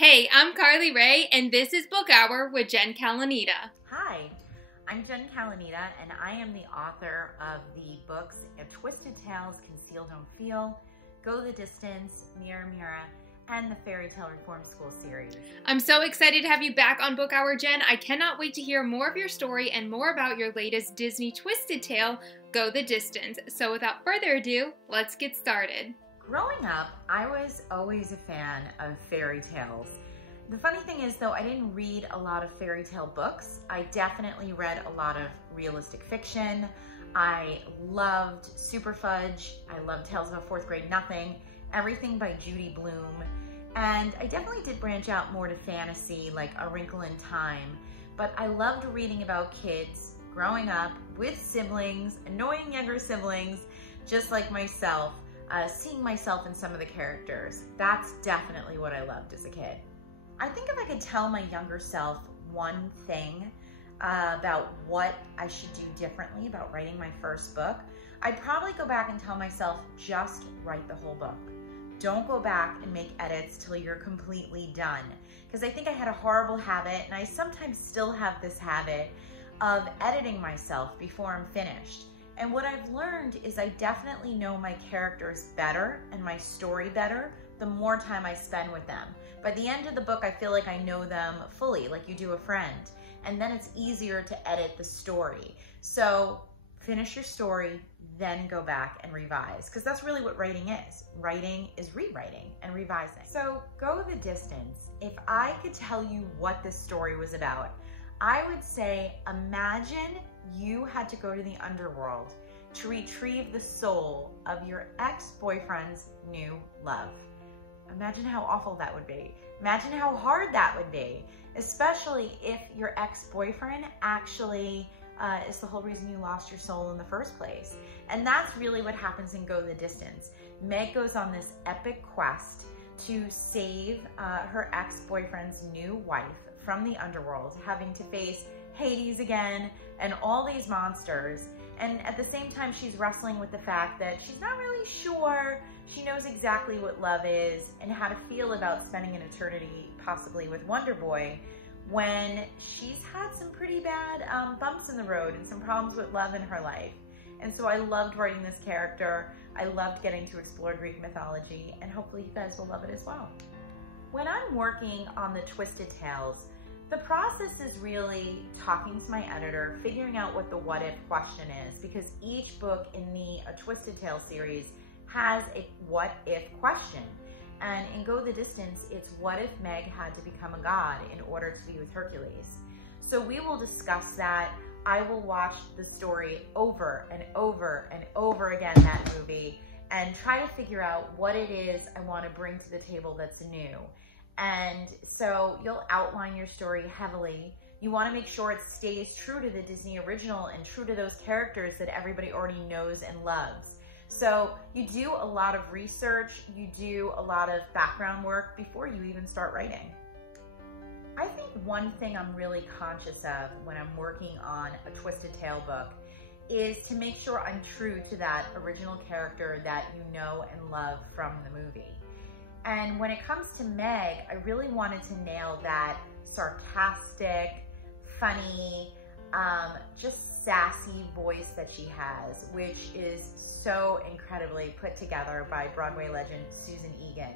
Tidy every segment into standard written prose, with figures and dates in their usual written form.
Hey, I'm carlyrae, and this is Book Hour with Jen Calonita. Hi, I'm Jen Calonita, and I am the author of the books Twisted Tales, Conceal Don't Feel, Go the Distance, Mirror Mirror, and the Fairy Tale Reform School series. I'm so excited to have you back on Book Hour, Jen. I cannot wait to hear more of your story and more about your latest Disney Twisted Tale, Go the Distance. So without further ado, let's get started. Growing up, I was always a fan of fairy tales. The funny thing is, though, I didn't read a lot of fairy tale books. I definitely read a lot of realistic fiction. I loved Super Fudge. I loved Tales of a Fourth Grade Nothing, everything by Judy Blume. And I definitely did branch out more to fantasy, like A Wrinkle in Time. But I loved reading about kids growing up with siblings, annoying younger siblings, just like myself. Seeing myself in some of the characters. That's definitely what I loved as a kid. I think if I could tell my younger self one thing about what I should do differently about writing my first book, I'd probably go back and tell myself, just write the whole book. Don't go back and make edits till you're completely done. Because I think I had a horrible habit, and I sometimes still have this habit of editing myself before I'm finished. And what I've learned is I definitely know my characters better and my story better the more time I spend with them. By the end of the book, I feel like I know them fully, like you do a friend. And then it's easier to edit the story. So finish your story, then go back and revise. Because that's really what writing is. Writing is rewriting and revising. So Go the Distance. If I could tell you what this story was about, I would say, imagine you had to go to the underworld to retrieve the soul of your ex-boyfriend's new love. Imagine how awful that would be. Imagine how hard that would be, especially if your ex-boyfriend actually is the whole reason you lost your soul in the first place. And that's really what happens in Go the Distance. Meg goes on this epic quest to save her ex-boyfriend's new wife from the underworld, having to face Hades again and all these monsters. And at the same time, she's wrestling with the fact that she's not really sure she knows exactly what love is and how to feel about spending an eternity possibly with Wonder Boy when she's had some pretty bad bumps in the road and some problems with love in her life. And so I loved writing this character. I loved getting to explore Greek mythology, and hopefully you guys will love it as well. When I'm working on the Twisted Tales, the process is really talking to my editor, figuring out what the what if question is, because each book in the Twisted Tale series has a what if question. And in Go the Distance, it's what if Meg had to become a god in order to be with Hercules? So we will discuss that. I will watch the story over and over and over again, that movie, and try to figure out what it is I want to bring to the table that's new. And so you'll outline your story heavily. You want to make sure it stays true to the Disney original and true to those characters that everybody already knows and loves. So you do a lot of research, you do a lot of background work before you even start writing. I think one thing I'm really conscious of when I'm working on a Twisted Tale book is to make sure I'm true to that original character that you know and love from the movie. And when it comes to Meg, I really wanted to nail that sarcastic, funny, just sassy voice that she has, which is so incredibly put together by Broadway legend Susan Egan.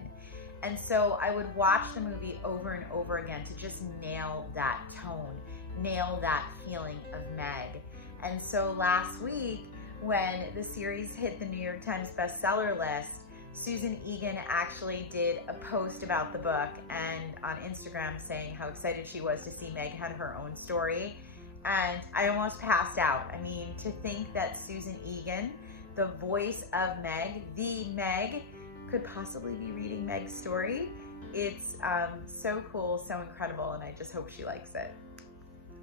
And so I would watch the movie over and over again to just nail that tone, nail that feeling of Meg. And so last week, when the series hit the New York Times bestseller list, Susan Egan actually did a post about the book and on Instagram saying how excited she was to see Meg had her own story. And I almost passed out. I mean, to think that Susan Egan, the voice of Meg, the Meg, could possibly be reading Meg's story. It's so cool, so incredible, and I just hope she likes it.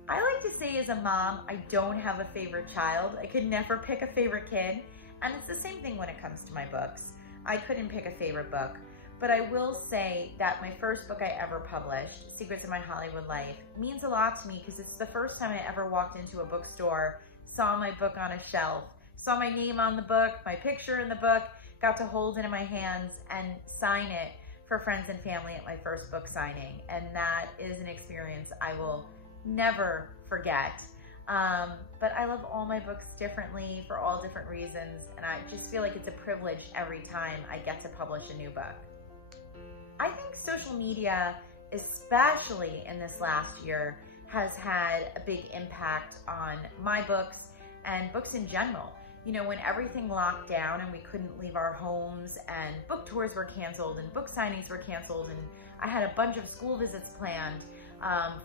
I like to say as a mom, I don't have a favorite child. I could never pick a favorite kid. And it's the same thing when it comes to my books. I couldn't pick a favorite book, but I will say that my first book I ever published, Secrets of My Hollywood Life, means a lot to me because it's the first time I ever walked into a bookstore, saw my book on a shelf, saw my name on the book, my picture in the book, got to hold it in my hands and sign it for friends and family at my first book signing, and that is an experience I will never forget. But I love all my books differently for all different reasons, and I just feel like it's a privilege every time I get to publish a new book. I think social media, especially in this last year, has had a big impact on my books and books in general. You know, when everything locked down and we couldn't leave our homes and book tours were canceled and book signings were canceled, and I had a bunch of school visits planned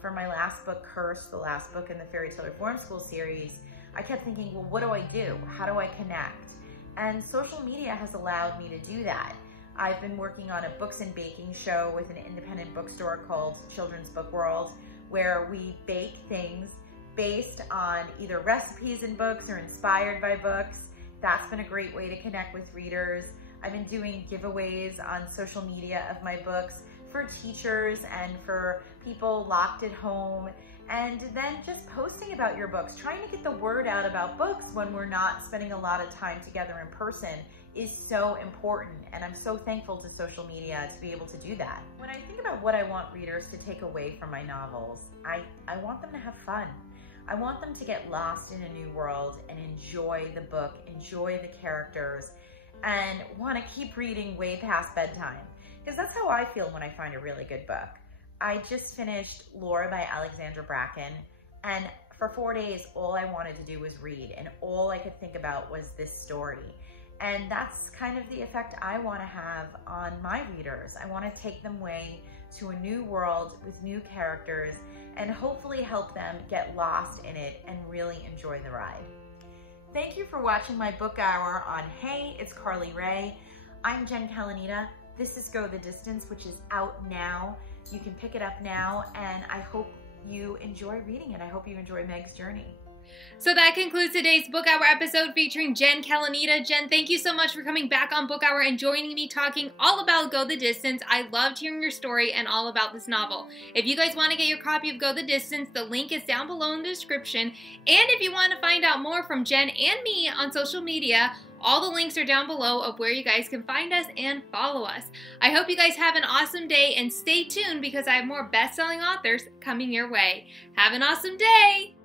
for my last book, Cursed, the last book in the Fairy Tale Reform School series, I kept thinking, well, what do I do? How do I connect? And social media has allowed me to do that. I've been working on a books and baking show with an independent bookstore called Children's Book World, where we bake things based on either recipes in books or inspired by books. That's been a great way to connect with readers. I've been doing giveaways on social media of my books for teachers and for people locked at home, and then just posting about your books, trying to get the word out about books when we're not spending a lot of time together in person is so important, and I'm so thankful to social media to be able to do that. When I think about what I want readers to take away from my novels, I want them to have fun. I want them to get lost in a new world and enjoy the book, enjoy the characters, and want to keep reading way past bedtime. Because that's how I feel when I find a really good book. I just finished Laura by Alexandra Bracken, and for 4 days, all I wanted to do was read, and all I could think about was this story. And that's kind of the effect I want to have on my readers. I want to take them away to a new world with new characters and hopefully help them get lost in it and really enjoy the ride. Thank you for watching my book hour on Hey, It's Carly Rae. I'm Jen Calonita. This is Go the Distance, which is out now. You can pick it up now, and I hope you enjoy reading it. I hope you enjoy Meg's journey. So that concludes today's Book Hour episode featuring Jen Calonita. Jen, thank you so much for coming back on Book Hour and joining me talking all about Go the Distance. I loved hearing your story and all about this novel. If you guys want to get your copy of Go the Distance, the link is down below in the description. And if you want to find out more from Jen and me on social media, all the links are down below of where you guys can find us and follow us. I hope you guys have an awesome day, and stay tuned because I have more best-selling authors coming your way. Have an awesome day!